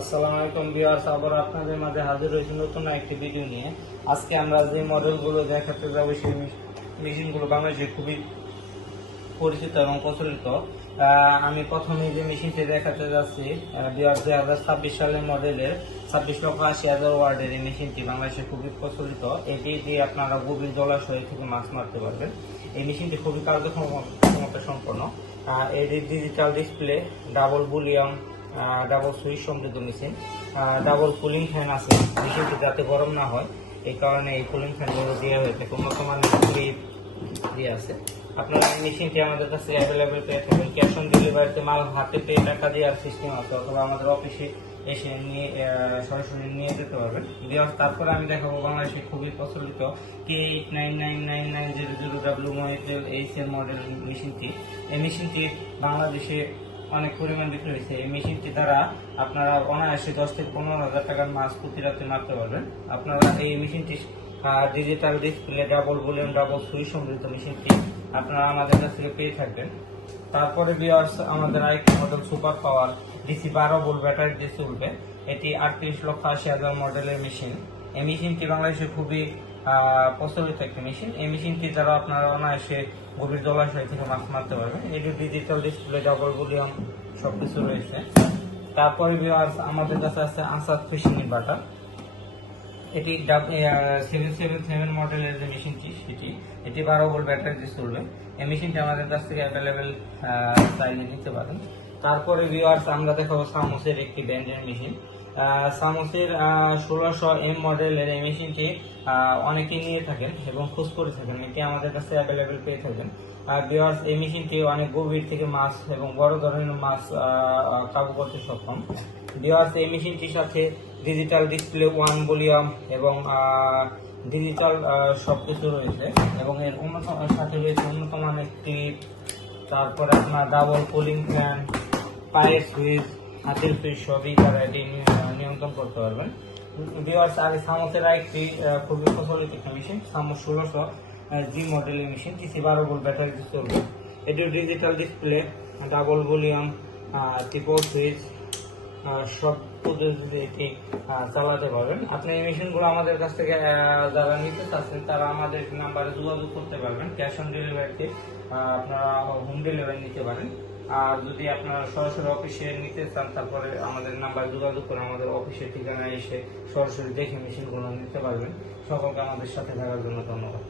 আসসালামু আলাইকুম ভিউয়ার্স, আবার আপনাদের মাঝে হাজির হয়েছি নতুন একটি ভিডিও নিয়ে। আজকে আমরা যে মডেলগুলো দেখাতে যাবো সেই মেশিনগুলো বাংলাদেশে খুবই পরিচিত এবং প্রচলিত। আমি প্রথমে যে মেশিনটি দেখাতে যাচ্ছি ভিউয়ার্স, 2026 সালের মডেলের 26,80,000 ওয়ার্ডের এই মেশিনটি বাংলাদেশে খুবই প্রচলিত। এটি দিয়ে আপনারা গভীর জলাশয় থেকে মাছ মারতে পারবেন। এই মেশিনটি খুবই কার্যক্ষমতা সম্পন্ন। এটি digital display, double volume, double switch সমৃদ্ধ মেশিন, ডাবল কুলিং ফ্যান আছে মেশিনটি যাতে গরম না হয়, এই কারণে এই কুলিং ফ্যানগুলো দেওয়া হয়ে থাকে। উন্নত মানের ক্লিপ দিয়ে আছে। আপনারা এই মেশিনটি আমাদের কাছে অ্যাভেলেবেল পেয়ে থাকবেন। ক্যাশ অন ডেলিভারিতে মাল হাতে পেয়ে টাকা দেওয়ার সিস্টেম আছে, অথবা আমাদের অফিসে এসে নিয়ে সরাসরি নিয়ে যেতে পারবেন। তারপরে আমি দেখাবো বাংলাদেশে খুবই প্রচলিত K899990 মডেল এইচএল মডেল মেশিনটি। এই মেশিনটি বাংলাদেশে অনেক পরিমাণ বিক্রি হয়েছে। এই মেশিনটি দ্বারা আপনারা অনায়াসে 10 থেকে 15,000 টাকার মাছ প্রতি রাতে মারতে পারবেন। আপনারা এই মেশিনটি digital display, double volume, double switch সমৃদ্ধ মেশিনটি আপনারা আমাদের কাছ থেকে পেয়ে থাকবেন। তারপরে ভিউয়ার্স, আমাদের আরেকটি model super power DC 12 volt battery দিয়ে চলবে। এটি 38,80,000 মডেলের মেশিন। এই মেশিনটি বাংলাদেশে খুবই প্রচলিত একটি মেশিন। এই মেশিনটি দ্বারা আপনারা অনায়াসে গভীর জলাশয় থেকে মাছ মারতে পারবেন। এটি ডিজিটাল ডিসপ্লে, ডাবল ভলিউম সবকিছু রয়েছে। তারপরে ভিউয়ার্স, আমাদের কাছে আছে আসাদ ফিশিং ইনভার্টার। এটি 777 মডেলের যে মেশিনটি সেটি, এটি 12 ভোল্ট ব্যাটারি দিয়ে চলবে। এই মেশিনটি আমাদের কাছ থেকে অ্যাভেলেবেল চাইলে নিতে পারেন। তারপরে ভিউয়ার্স, আমরা দেখাবো সামোসের একটি ব্র্যান্ডের মেশিন। সামোসের 1600M মডেলের এই মেশিনটি অনেকেই নিয়ে থাকেন এবং খোঁজ করে থাকেন। এটি আমাদের কাছে অ্যাভেলেবেল পেয়ে থাকেন। ভিউয়ার্স, এই মেশিনটি অনেক গভীর থেকে মাছ এবং বড় ধরনের মাছ কাবু করতে সক্ষম। ভিউয়ার্স, এই মেশিনটির সাথে ডিজিটাল ডিসপ্লে, ওয়ান ভলিউম এবং ডিজিটাল সবকিছু রয়েছে, এবং এর সাথে রয়েছে উন্নত মানের ক্লিপ। তারপরে আপনার ডাবল কুলিং ফ্যান, পায়ের সুইচ, হাতের সুইচ সবই তারা এটি নিয়ন্ত্রণ করতে পারবেন। ভিউয়ার্স, আর সামোসের একটি খুবই প্রচলিত একটা মেশিন, সামোস 1600G মডেলের মেশিন, ডিসি 12 ভোল্ট ব্যাটারি দিয়ে চলবে। এটি digital display, double volume, triple switch সব পদ্ধতিতে এটি চালাতে পারবেন। আপনি এই মেশিনগুলো আমাদের কাছ থেকে যারা নিতে চাচ্ছেন তারা আমাদের নাম্বারে যোগাযোগ করতে পারবেন। ক্যাশ অন ডেলিভারিতে আপনারা হোম ডেলিভারি নিতে পারেন। আর যদি আপনারা সরাসরি অফিসে নিতে চান, তারপরে আমাদের নাম্বারে যোগাযোগ করে আমাদের অফিসের ঠিকানায় এসে সরাসরি দেখে মেশিনগুলো নিতে পারবেন। সকলকে আমাদের সাথে থাকার জন্য ধন্যবাদ।